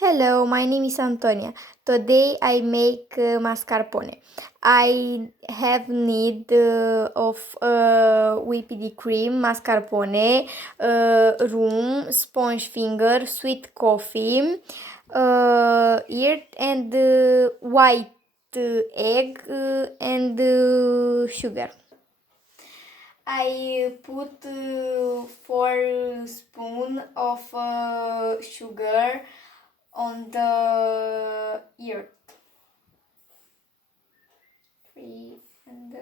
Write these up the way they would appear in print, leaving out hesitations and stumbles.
Hello, my name is Antonia. Today I make mascarpone. I have need of whipped cream, mascarpone, rum, sponge finger, sweet coffee, earth and white egg and sugar. I put 4 spoon of sugar on the earth. 3 and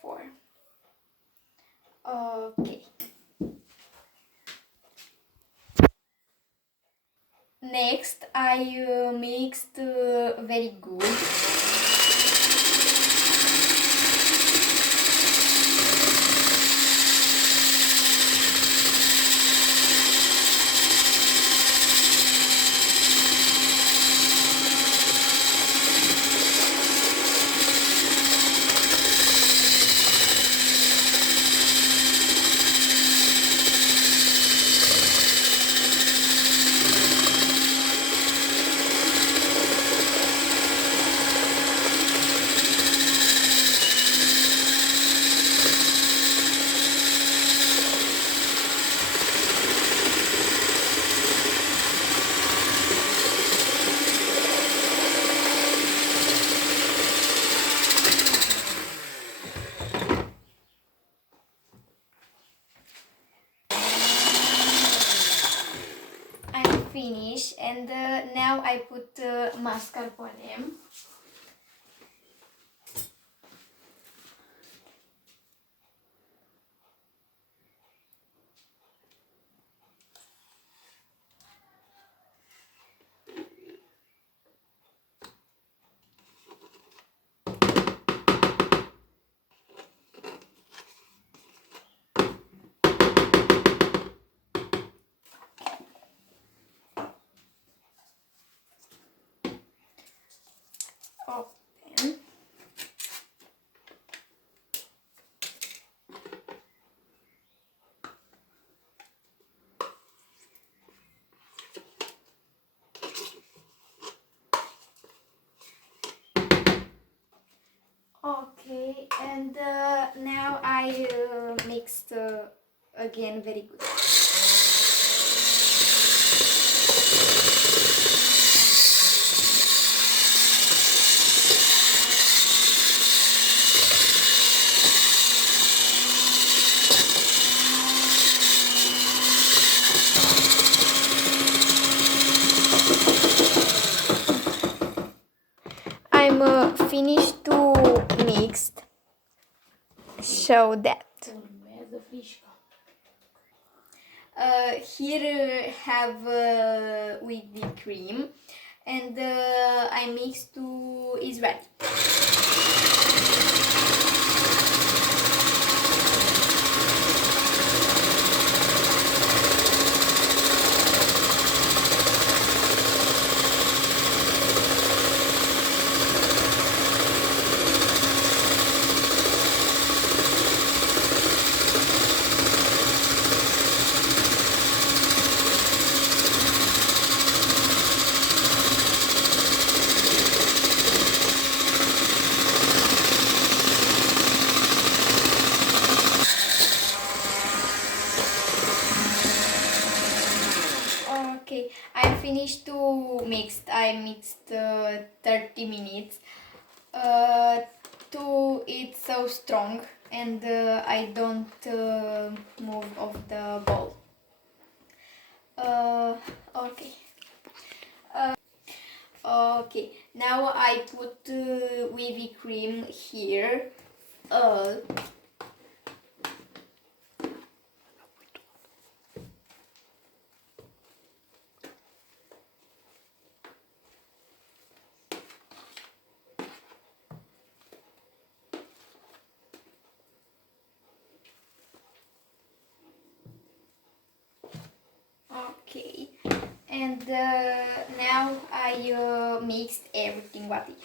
4. Okay. Next, I mixed very good. I'm finished, and now I put mascarpone. Open. Okay, and now I mixed again very good. I'm finished to mixed. Show that. Here have with the cream, and I mix to is ready. Okay, I finished to mixed. I mixed 30 minutes. To it's so strong, and I don't move of the bowl. Okay. Okay. Now I put wavy cream here. Uh, Okay, and now I mixed everything what is.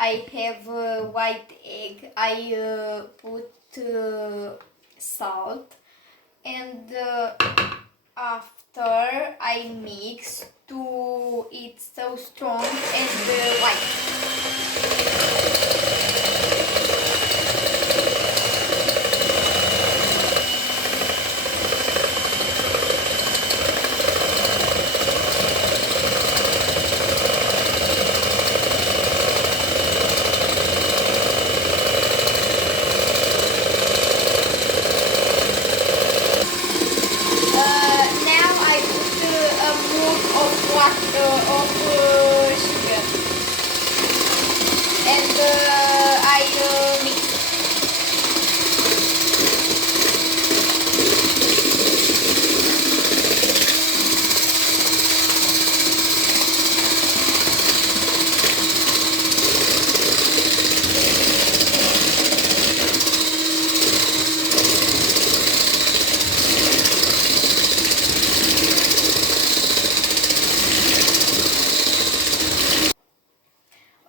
I have white egg. I put salt, and after I mix to it's so strong and white. Now I put a mug of water of sugar, and I mix.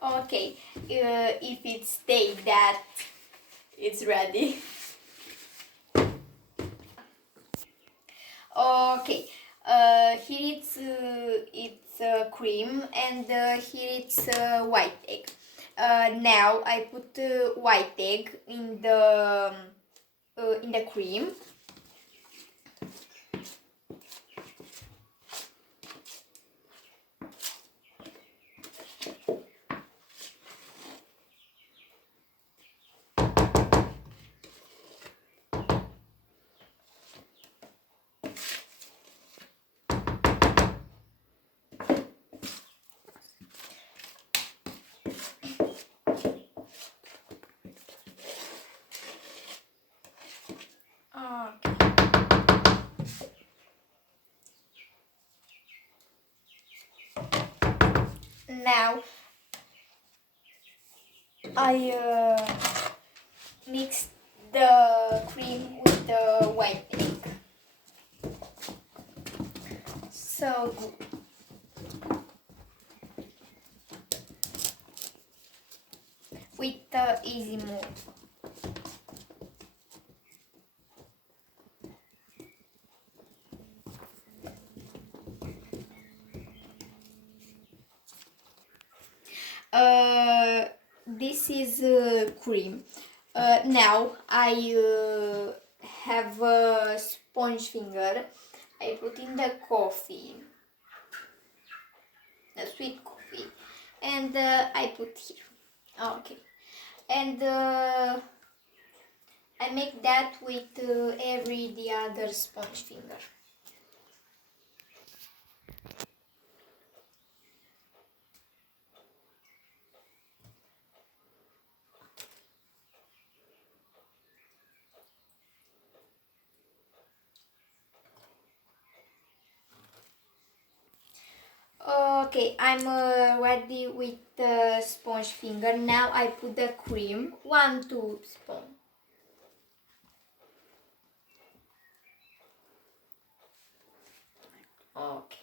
Okay, if it stays that it's ready. Okay, here it's cream, and here it's white egg. Now I put white egg in the cream. Okay. Now I mix the cream with the white egg. So good. With the easy move. This is cream. Now I have a sponge finger. I put in the coffee, the sweet coffee, and I put here. Okay, and I make that with the other sponge finger. Okay, I'm ready with the sponge finger. Now I put the cream, 1-2 spoon. Okay.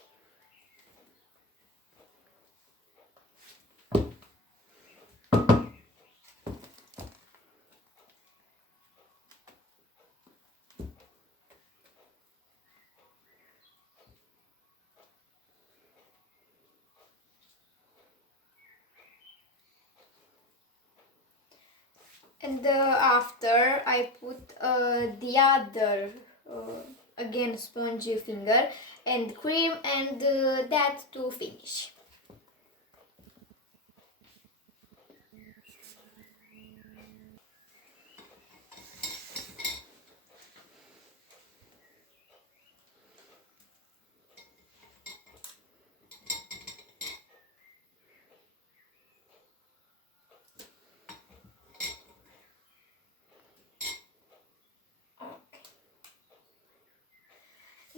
And after I put the other again sponge finger and cream, and that to finish.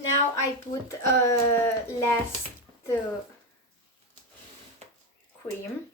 Now I put last cream.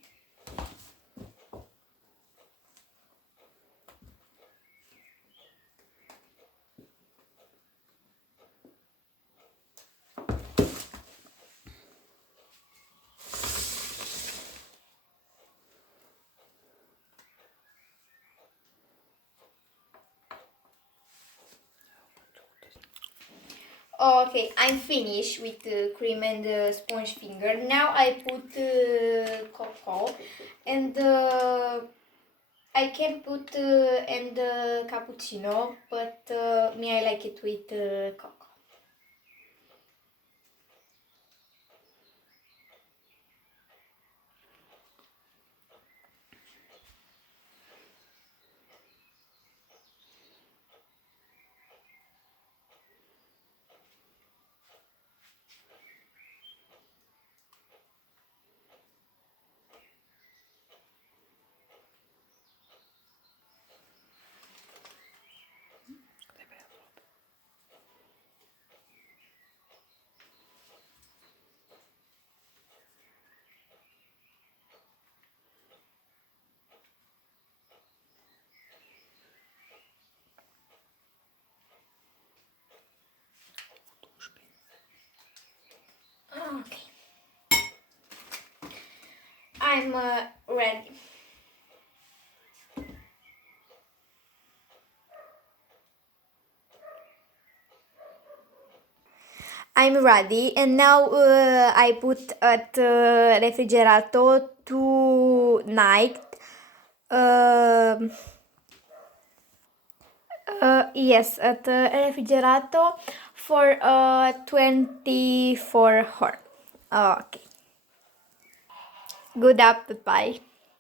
Okay, I'm finished with the cream and the sponge finger. Now I put cocoa and I can put and cappuccino, but me I like it with cocoa. Okay, I'm ready. I'm ready, and now I put at refrigerator to night. Um yes, at refrigerator for 24 hours. Okay. Good app, bye.